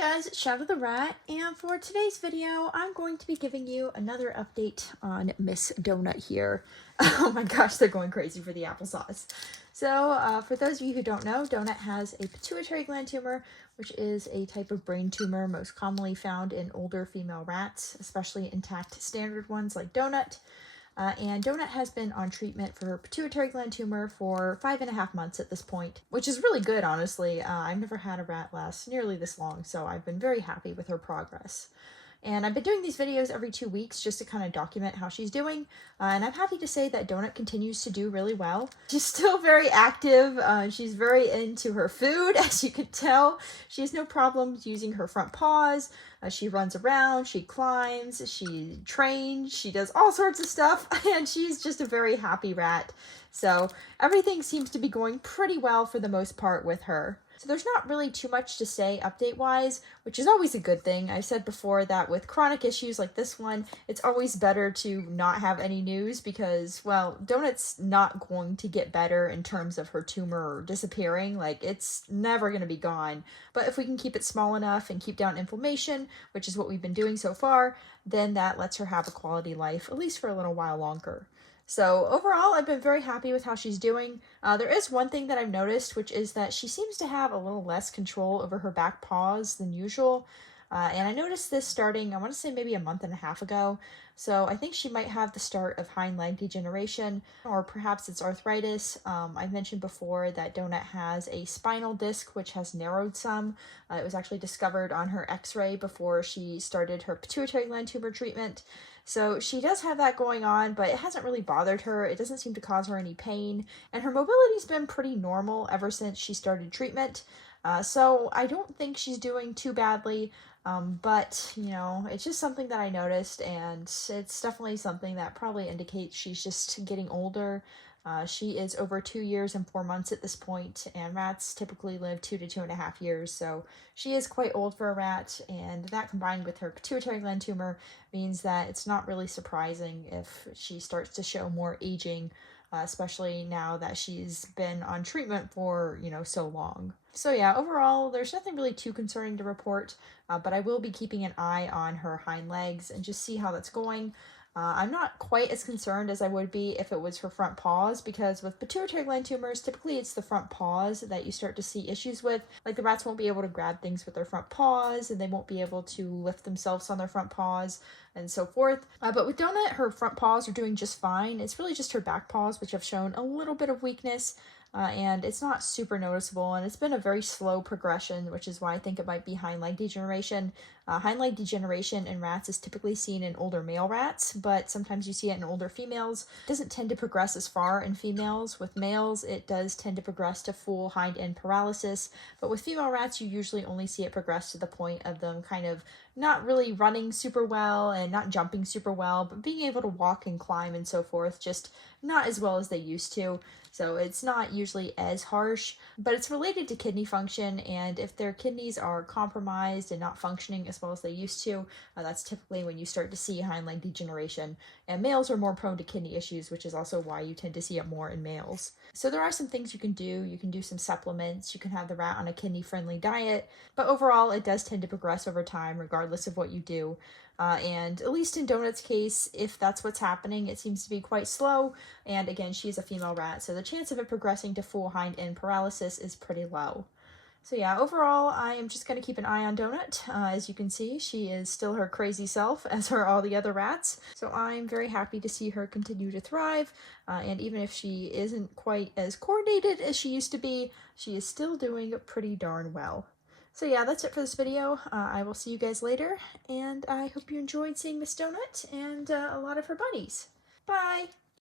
Guys, it's Shadow the Rat, and for today's video, I'm going to be giving you another update on Miss Donut here. Oh my gosh, they're going crazy for the applesauce. So, for those of you who don't know, Donut has a pituitary gland tumor, which is a type of brain tumor most commonly found in older female rats, especially intact standard ones like Donut. And Donut has been on treatment for her pituitary gland tumor for 5.5 months at this point, which is really good, honestly. I've never had a rat last nearly this long, so I've been very happy with her progress. And I've been doing these videos every 2 weeks just to kind of document how she's doing. And I'm happy to say that Donut continues to do really well. She's still very active. She's very into her food, as you can tell. She has no problems using her front paws. She runs around, she climbs, she trains, she does all sorts of stuff. And she's just a very happy rat. So everything seems to be going pretty well for the most part with her. So there's not really too much to say update-wise, which is always a good thing. I've said before that with chronic issues like this one, it's always better to not have any news because, well, Donut's not going to get better in terms of her tumor disappearing. Like, it's never going to be gone. But if we can keep it small enough and keep down inflammation, which is what we've been doing so far, then that lets her have a quality life, at least for a little while longer. So overall, I've been very happy with how she's doing. There is one thing that I've noticed, which is that she seems to have a little less control over her back paws than usual. And I noticed this starting, I want to say maybe a month and a half ago. So I think she might have the start of hind leg degeneration, or perhaps it's arthritis. I've mentioned before that Donut has a spinal disc, which has narrowed some. It was actually discovered on her x-ray before she started her pituitary gland tumor treatment. So she does have that going on, but it hasn't really bothered her. It doesn't seem to cause her any pain, and her mobility's been pretty normal ever since she started treatment. So I don't think she's doing too badly, but, you know, it's just something that I noticed, and it's definitely something that probably indicates she's just getting older. She is over 2 years and 4 months at this point, and rats typically live 2 to 2.5 years, so she is quite old for a rat, and that combined with her pituitary gland tumor means that it's not really surprising if she starts to show more aging, especially now that she's been on treatment for, you know, so long. So yeah, overall, there's nothing really too concerning to report, but I will be keeping an eye on her hind legs and just see how that's going. I'm not quite as concerned as I would be if it was her front paws, because with pituitary gland tumors, typically it's the front paws that you start to see issues with. Like, the rats won't be able to grab things with their front paws, and they won't be able to lift themselves on their front paws, and so forth. But with Donut, her front paws are doing just fine. It's really just her back paws, which have shown a little bit of weakness. And it's not super noticeable, and it's been a very slow progression, which is why I think it might be hind leg degeneration. Hind leg degeneration in rats is typically seen in older male rats, but sometimes you see it in older females. It doesn't tend to progress as far in females. With males, it does tend to progress to full hind end paralysis, but with female rats, you usually only see it progress to the point of them kind of not really running super well and not jumping super well, but being able to walk and climb and so forth, just not as well as they used to. So it's not usually as harsh, but it's related to kidney function, and if their kidneys are compromised and not functioning as well as they used to, that's typically when you start to see hind leg degeneration. And males are more prone to kidney issues, which is also why you tend to see it more in males. So there are some things you can do. You can do some supplements, you can have the rat on a kidney-friendly diet, but overall it does tend to progress over time regardless of what you do. And at least in Donut's case, if that's what's happening, it seems to be quite slow. And again, she's a female rat, so the chance of it progressing to full hind end paralysis is pretty low. So yeah, overall, I am just going to keep an eye on Donut. As you can see, she is still her crazy self, as are all the other rats. So I'm very happy to see her continue to thrive. And even if she isn't quite as coordinated as she used to be, she is still doing pretty darn well. So yeah, that's it for this video. I will see you guys later, and I hope you enjoyed seeing Miss Donut and a lot of her buddies. Bye!